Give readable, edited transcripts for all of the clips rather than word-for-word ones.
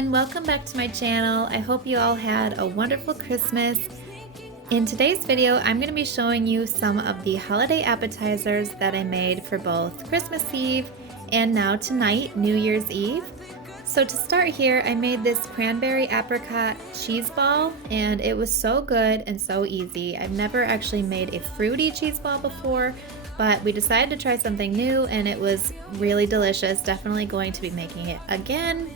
everyone, welcome back to my channel. I hope you all had a wonderful Christmas. In today's video, I'm going to be showing you some of the holiday appetizers that I made for both Christmas Eve and now tonight, New Year's Eve. So to start here, I made this cranberry apricot cheese ball and it was so good and so easy. I've never actually made a fruity cheese ball before, but we decided to try something new and it was really delicious. Definitely going to be making it again.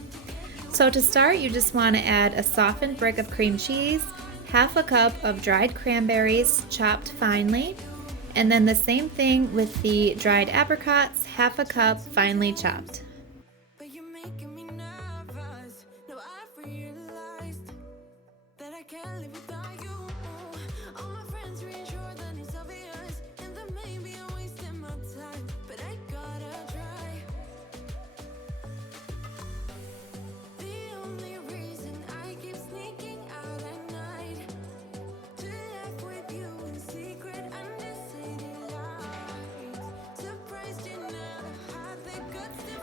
So to start, you just want to add a softened brick of cream cheese, half a cup of dried cranberries chopped finely, and then the same thing with the dried apricots, half a cup finely chopped.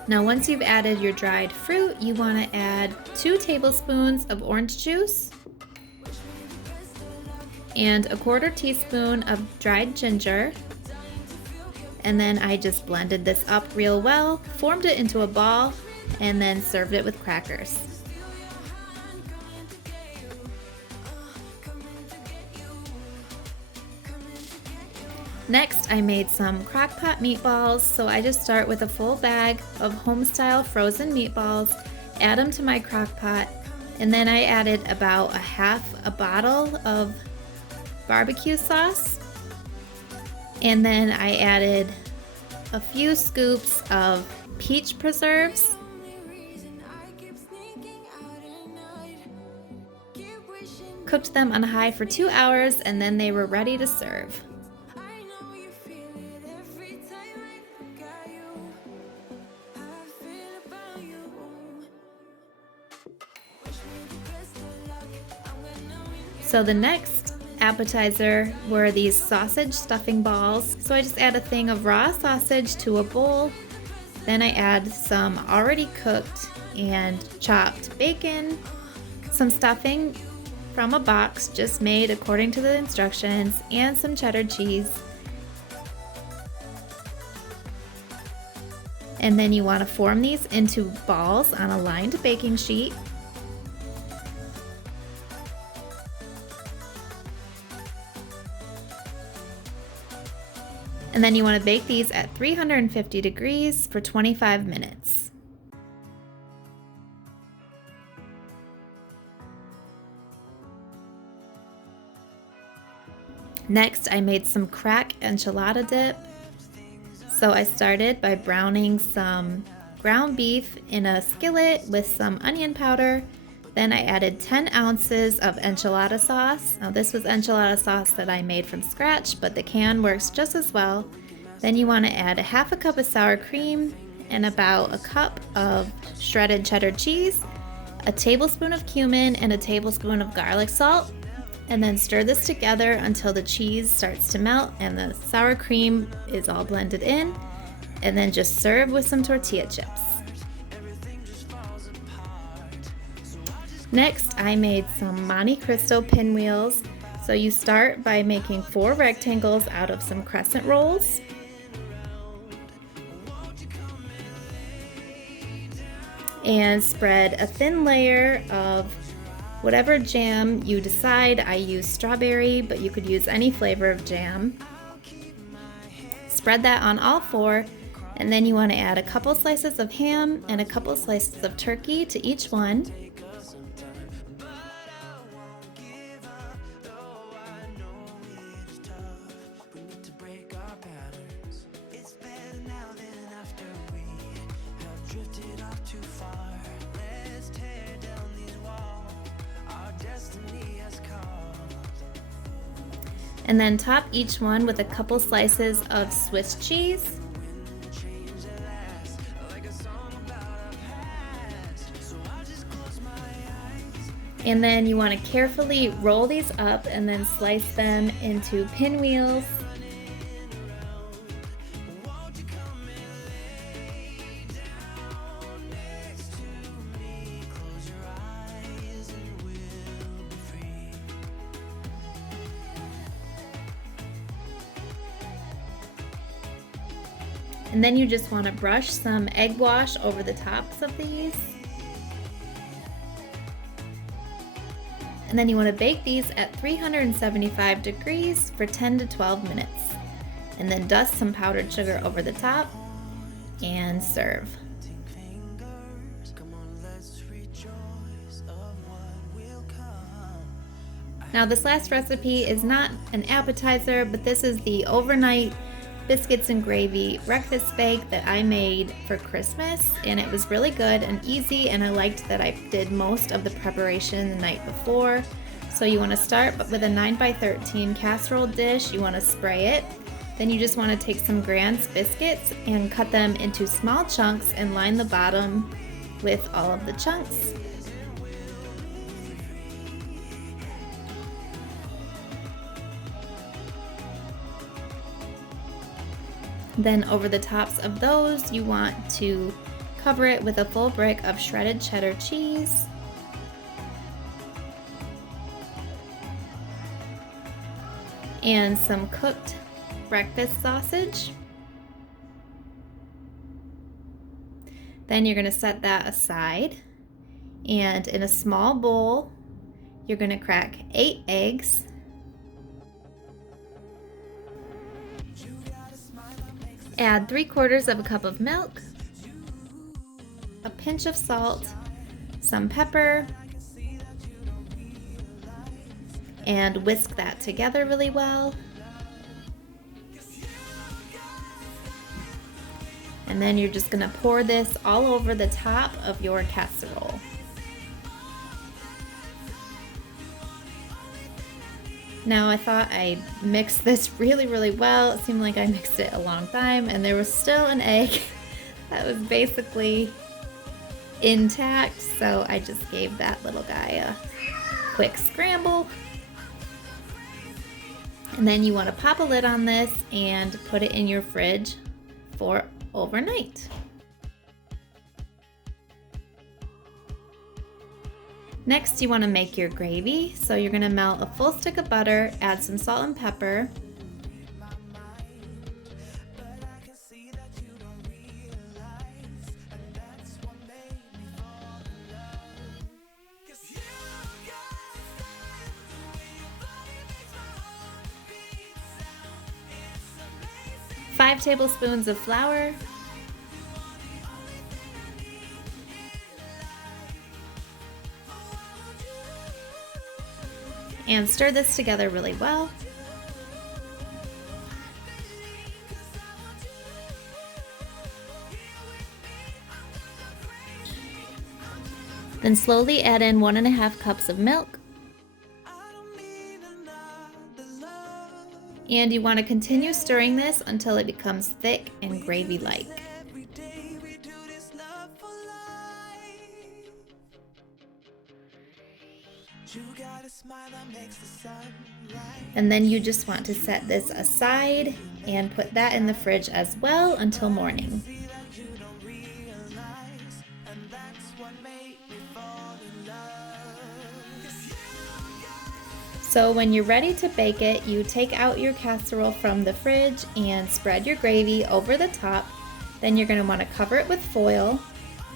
Now once you've added your dried fruit, you want to add 2 tablespoons of orange juice and a 1/4 teaspoon of dried ginger. And then I just blended this up real well, formed it into a ball, and then served it with crackers. Next, I made some Crockpot Meatballs, so I just start with a full bag of home-style frozen meatballs, add them to my Crockpot, and then I added about half a bottle of barbecue sauce, and then I added a few scoops of peach preserves, cooked them on high for 2 hours, and then they were ready to serve. So the next appetizer were these sausage stuffing balls. So I just add a thing of raw sausage to a bowl. Then I add some already cooked and chopped bacon, some stuffing from a box just made according to the instructions, and some cheddar cheese. And then you want to form these into balls on a lined baking sheet. And then you want to bake these at 350 degrees for 25 minutes. Next, I made some crack enchilada dip. So I started by browning some ground beef in a skillet with some onion powder. Then I added 10 ounces of enchilada sauce. Now this was enchilada sauce that I made from scratch, but the can works just as well. Then you want to add a half a cup of sour cream and about a cup of shredded cheddar cheese, a tablespoon of cumin, and a tablespoon of garlic salt. And then stir this together until the cheese starts to melt and the sour cream is all blended in. And then just serve with some tortilla chips. Next, I made some Monte Cristo pinwheels. So you start by making 4 rectangles out of some crescent rolls. And spread a thin layer of whatever jam you decide. I use strawberry, but you could use any flavor of jam. Spread that on all 4, and then you want to add a couple slices of ham and a couple slices of turkey to each one. And then top each one with a couple slices of Swiss cheese. And then you want to carefully roll these up and then slice them into pinwheels. And then you just want to brush some egg wash over the tops of these. And then you want to bake these at 375 degrees for 10 to 12 minutes. And then dust some powdered sugar over the top and serve. Now this last recipe is not an appetizer, but this is the overnight biscuits and gravy breakfast bake that I made for Christmas, and it was really good and easy, and I liked that I did most of the preparation the night before. So you want to start with a 9x13 casserole dish. You want to spray it. Then you just want to take some Grand's biscuits and cut them into small chunks and line the bottom with all of the chunks. Then over the tops of those, you want to cover it with a full brick of shredded cheddar cheese. And some cooked breakfast sausage. Then you're going to set that aside. And in a small bowl, you're going to crack 8 eggs. Add 3/4 cup of milk, a pinch of salt, some pepper, and whisk that together really well. And then you're just going to pour this all over the top of your casserole. Now I thought I mixed this really well. It seemed like I mixed it a long time, and there was still an egg that was basically intact, so I just gave that little guy a quick scramble. And then you want to pop a lid on this and put it in your fridge for overnight. Next, you want to make your gravy. So you're going to melt a full stick of butter, add some salt and pepper. Five tablespoons of flour. And stir this together really well. Then slowly add in 1.5 cups of milk. And you want to continue stirring this until it becomes thick and gravy-like. And then you just want to set this aside and put that in the fridge as well until morning. So when you're ready to bake it, you take out your casserole from the fridge and spread your gravy over the top. Then you're going to want to cover it with foil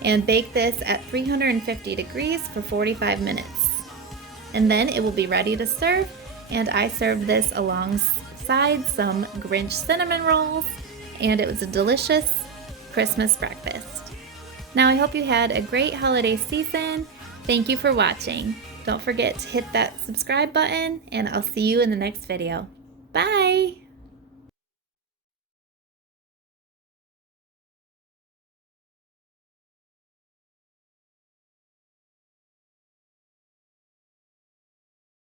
and bake this at 350 degrees for 45 minutes. And then it will be ready to serve, and I served this alongside some Grinch cinnamon rolls, and it was a delicious Christmas breakfast. Now I hope you had a great holiday season. Thank you for watching. Don't forget to hit that subscribe button, and I'll see you in the next video. Bye!